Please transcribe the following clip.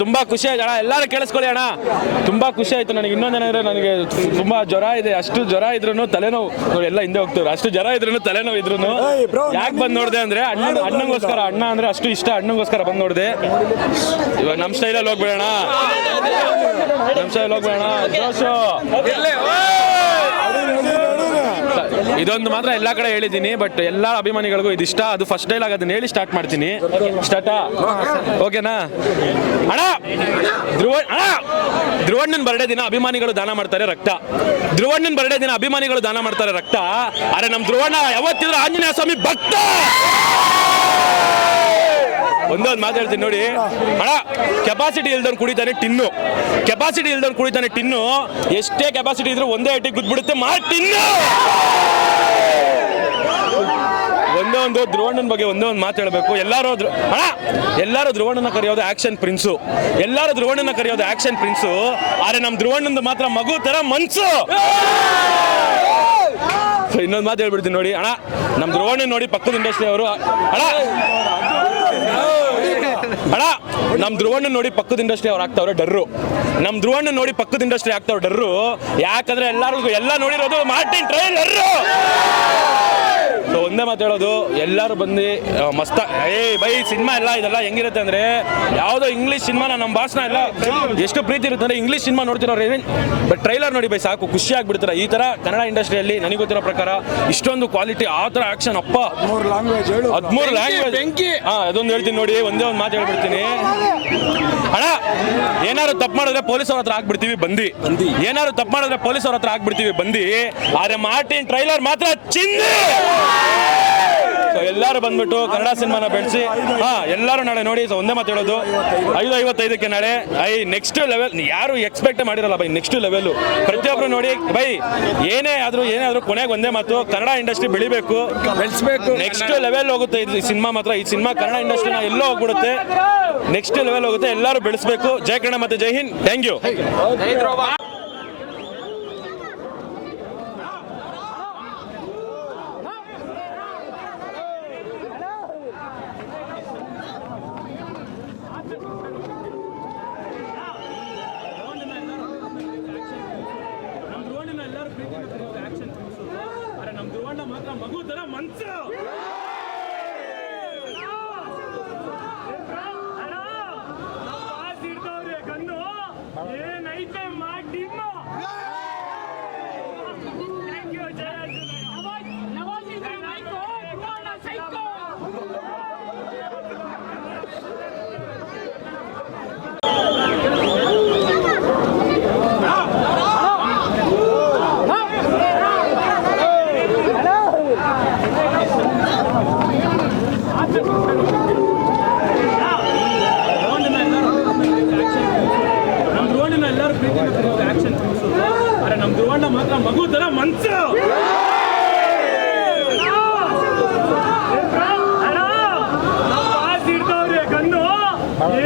ತುಂಬಾ ಖುಷಿ ಆಯ್ತು ಅಣ್ಣ. ಎಲ್ಲರೂ ಕೇಳಿಸ್ಕೊಳ್ಳಿ ಅಣ್ಣ. ತುಂಬಾ ಖುಷಿ ಆಯ್ತು ನನಗೆ. ಇನ್ನೊಂದೇನಂದ್ರೆ ನನಗೆ ತುಂಬಾ ಜ್ವರ ಇದೆ. ಅಷ್ಟು ಜ್ವರ ಇದ್ರು ತಲೆನೋವು. ನೋಡಿ ಎಲ್ಲ ಹಿಂದೆ ಹೋಗ್ತಾರೆ. ಅಷ್ಟು ಜ್ವರ ಇದ್ರು ತಲೆನೋವು ಇದ್ರು ಯಾಕೆ ಬಂದ್ ನೋಡಿದೆ ಅಂದ್ರೆ ಅಣ್ಣ ಅಣ್ಣಂಗೋಸ್ಕರ. ಅಣ್ಣ ಅಂದ್ರೆ ಅಷ್ಟು ಇಷ್ಟ. ಅಣ್ಣಂಗೋಸ್ಕರ ಬಂದ್ ನೋಡಿದೆ. ಇವಾಗ ನಮ್ಮ ಸ್ಟೈಲಲ್ಲಿ ಹೋಗ್ಬೇಡಣ ನಮ್ಮ ಸ್ಟೈಲ್ ಹೋಗ್ಬೇಡಣ ಜೋಶು. ಇದೊಂದು ಮಾತ್ರ ಎಲ್ಲಾ ಕಡೆ ಹೇಳಿದ್ದೀನಿ ಬಟ್ ಎಲ್ಲಾ ಅಭಿಮಾನಿಗಳಿಗೂ ಇದಿಷ್ಟ. ಅದು ಫಸ್ಟ್ ಡೈಲಾಗ್ ಅದನ್ನ ಹೇಳಿ ಸ್ಟಾರ್ಟ್ ಮಾಡ್ತೀನಿ. ಸ್ಟಾರ್ಟಾ ಓಕೆನಾ ಅಣ್ಣ! ಧ್ರುವ, ಅಣ್ಣ! ಧ್ರುವಣ್ಣನ ಬರ್ಡೇ ದಿನ ಅಭಿಮಾನಿಗಳು ದಾನ ಮಾಡ್ತಾರೆ ರಕ್ತ. ಧ್ರುವಣ್ಣನ ಬರ್ಡೇ ದಿನ ಅಭಿಮಾನಿಗಳು ದಾನ ಮಾಡ್ತಾರೆ ರಕ್ತ. ಅರೆ ನಮ್ ಧ್ರುವಣ್ಣ, ಯಾವತ್ತಿದ್ರು ಆಂಜನೇಯ ಸ್ವಾಮಿ ಭಕ್ತ! ಒಂದೊಂದು ಮಾತಾಡ್ತೀನಿ ನೋಡಿ. ಅಣ್ಣ ಕೆಪಾಸಿಟಿ ಇಲ್ದವ್ನು ಕುಡಿತಾನೆ ಟಿನ್ನು. ಕೆಪಾಸಿಟಿ ಇಲ್ದವ್ನು ಕುಡಿತಾನೆ ಟಿನ್ನು. ಎಷ್ಟೇ ಕೆಪಾಸಿಟಿ ಇದ್ರೂ ಒಂದೇ ಐಟಿಗೆ ಗುದ್ಬಿಡುತ್ತೆ. ಮಾರ್ ಟಿನ್ನು! ಒಂದೇ ಒಂದು ಧ್ರುವಣ್ಣನ ಬಗ್ಗೆ ಒಂದೇ ಒಂದು ಮಾತು ಹೇಳಬೇಕು. ಎಲ್ಲರೂ ಅಣ್ಣ, ಎಲ್ಲರೂ ಧ್ರುವಣ್ಣನ ಕರೆಯೋದು ಆಕ್ಷನ್ ಪ್ರಿನ್ಸು. ಎಲ್ಲರೂ ಧ್ರುವಣ್ಣನ ಕರೆಯೋದು ಆಕ್ಷನ್ ಪ್ರಿನ್ಸು. ಆದರೆ ನಮ್ಮ ಧ್ರುವಣ್ಣಂದು ಮಾತ್ರ ಮಗು ಥರ ಮನ್ಸು. ಇನ್ನೊಂದು ಮಾತು ಹೇಳ್ಬಿಡ್ತೀನಿ ನೋಡಿ. ಅಣ್ಣ ನಮ್ಮ ಧ್ರುವಣ್ಣ ನೋಡಿ ಪಕ್ಕದ ಇಂಡಸ್ಟ್ರಿ ಅವರು. ಅಣ್ಣ ಅಣ್ಣ, ನಮ್ ಧ್ರುವಣ್ಣ ನೋಡಿ ಪಕ್ಕದ ಇಂಡಸ್ಟ್ರಿ ಅವ್ರು ಆಗ್ತಾವ್ರೆ ಡರ್ರು. ನಮ್ ಧ್ರುವಣ್ಣ ನೋಡಿ ಪಕ್ಕದ ಇಂಡಸ್ಟ್ರಿ ಆಗ್ತಾವ್ರೆ ಡರ್ರು. ಯಾಕಂದ್ರೆ ಎಲ್ಲರಿಗೂ ಎಲ್ಲ ನೋಡಿರೋದು ಮಾರ್ಟಿನ್ ಟ್ರೈಲರ್. ಸೊ ಒಂದೇ ಮಾತು ಹೇಳೋದು ಎಲ್ಲರೂ ಬಂದು ಮಸ್ತ ಏ ಬೈ ಸಿನಿಮಾ ಎಲ್ಲ ಇದೆಲ್ಲ ಹೆಂಗಿರುತ್ತೆ ಅಂದ್ರೆ ಯಾವುದೋ ಇಂಗ್ಲೀಷ್ ಸಿನಿಮಾನ ನಮ್ಮ ಭಾಷಣ ಎಲ್ಲ ಎಷ್ಟು ಪ್ರೀತಿ ಇರುತ್ತೆ ಅಂದ್ರೆ ಇಂಗ್ಲೀಷ್ ಸಿನಿಮಾ ನೋಡ್ತಿರೋರು ಬಟ್ ಟ್ರೈಲರ್ ನೋಡಿ ಬೈ ಸಾಕು ಖುಷಿ ಆಗ್ಬಿಡ್ತಾರೆ. ಈ ತರ ಕನ್ನಡ ಇಂಡಸ್ಟ್ರಿಯಲ್ಲಿ ನನಗೆ ಗೊತ್ತಿರೋ ಪ್ರಕಾರ ಇಷ್ಟೊಂದು ಕ್ವಾಲಿಟಿ ಆ ಥರ ಆಕ್ಷನ್ ಅಪ್ಪ. ಮೂರು ಲ್ಯಾಂಗ್ವೇಜ್ ಹೇಳು. ಹದಿಮೂರು ಲ್ಯಾಂಗ್ವೇಜ್ ಹಾಂ ಅದೊಂದು ಹೇಳ್ತೀನಿ ನೋಡಿ ಒಂದೇ ಒಂದು ಮಾತು ಹೇಳ್ಬಿಡ್ತೀನಿ. ಅಣ್ಣ ಏನಾದ್ರು ತಪ್ಪು ಮಾಡಿದ್ರೆ ಪೊಲೀಸ್ ಅವ್ರ ಹತ್ರ ಆಗ್ಬಿಡ್ತೀವಿ ಬಂದಿ ಏನಾದ್ರು ತಪ್ಪು ಮಾಡಿದ್ರೆ ಪೊಲೀಸ್ ಅವ್ರ ಹತ್ರ ಆಗ್ಬಿಡ್ತೀವಿ ಬಂದಿ ಆದ್ರೆ ಮಾರ್ಟಿನ್ ಟ್ರೈಲರ್ ಮಾತ್ರ ಚಿಂದಿ! ಸೊ ಎಲ್ಲರೂ ಬಂದ್ಬಿಟ್ಟು ಕನ್ನಡ ಸಿನಿಮಾನ ಬೆಳೆಸಿ? ಹಾ ಎಲ್ಲರೂ ನಾಳೆ ನೋಡಿ ಸೊ ಒಂದೇ ಮಾತು ಹೇಳೋದು. ಐದು ಐವತ್ತೈದಕ್ಕೆ ನಾಳೆ ಐ ನೆಕ್ಸ್ಟ್ ಲೆವೆಲ್ ಯಾರು ಎಕ್ಸ್ಪೆಕ್ಟ್ ಮಾಡಿರಲ್ಲ ಬೈ ನೆಕ್ಸ್ಟ್ ಲೆವೆಲ್ ಪ್ರತಿಯೊಬ್ರು ನೋಡಿ ಬೈ ಏನೇ ಆದ್ರೂ ಏನೇ ಆದ್ರೂ ಕೊನೆಗೆ ಒಂದೇ ಮಾತು ಕನ್ನಡ ಇಂಡಸ್ಟ್ರಿ ಬೆಳಿಬೇಕು. ಬೆಳೆಸಬೇಕು. ನೆಕ್ಸ್ಟ್ ಲೆವೆಲ್ ಹೋಗುತ್ತೆ ಇದು ಸಿನಿಮಾ ಮಾತ್ರ ಈ ಸಿನಿಮಾ ಕನ್ನಡ ಇಂಡಸ್ಟ್ರಿನ ಎಲ್ಲೋ ಹೋಗ್ಬಿಡುತ್ತೆ. ನೆಕ್ಸ್ಟ್ ಲೆವೆಲ್ ಹೋಗುತ್ತೆ ಎಲ್ಲರೂ ಬೆಳೆಸಬೇಕು. ಜೈ ಕನ್ನಡ ಮತ್ತೆ ಜೈ ಹಿಂದ್. ಥ್ಯಾಂಕ್ ಯು ಮಗು ತರ ಮನ್ಸು ಏನೈತೆ ಮಾಡಿಮ್ಮ ಥ್ಯಾಂಕ್ ಯು ಜಯ ನವಾಜಿದ್ರೆ ನಾಯ್ಕೋ ಸೈಕೋ ನಮ್ ಧ್ರುವಣ್ಣ ಎಲ್ಲರೂ ಪ್ರೀತಿ ಆಕ್ಷನ್ ಅರೆ ನಮ್ ಧ್ರುವಣ್ಣ ಮಾತ್ರ ಮಗು ತರ ಮನ್ಸು ಸಿಡ್ದವ್ರೆ ಗನ್ನು